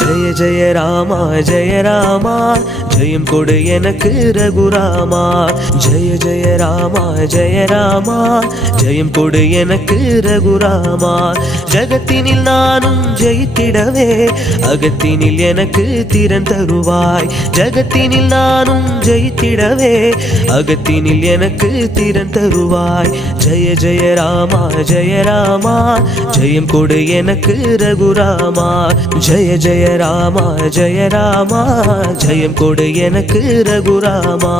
ஜெய ஜெய ராமா ஜெய ராமா ஜெயம் கொடு எனக்கு ரகுராமா ஜெய ஜெய ராமா ஜெய ராமா ஜெயம் கொடு எனக்கு ரகுராமா ஜகத்தினில் நானும் ஜெயித்திடவே அகத்தினில் எனக்கு திறன் தருவாய் ஜகத்தினில் நானும் ஜெயித்திடவே அகத்தினில் எனக்கு திறன் தருவாய் ஜெய ஜெய ராமா ஜெயம் கொடு எனக்கு ரகுராமா ஜெய ஜெய ராமா ஜெயம் கொடு எனக்கு ரகுராமா